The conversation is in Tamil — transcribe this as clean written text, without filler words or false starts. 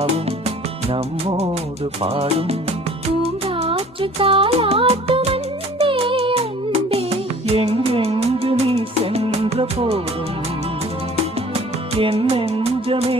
நிலாவும் நம்மோடு பாடும். பூங்காற்று தாலாட்டும் அன்பே அன்பே. எங்கெங்கு நீ சென்ற போதும் என் நெஞ்சமே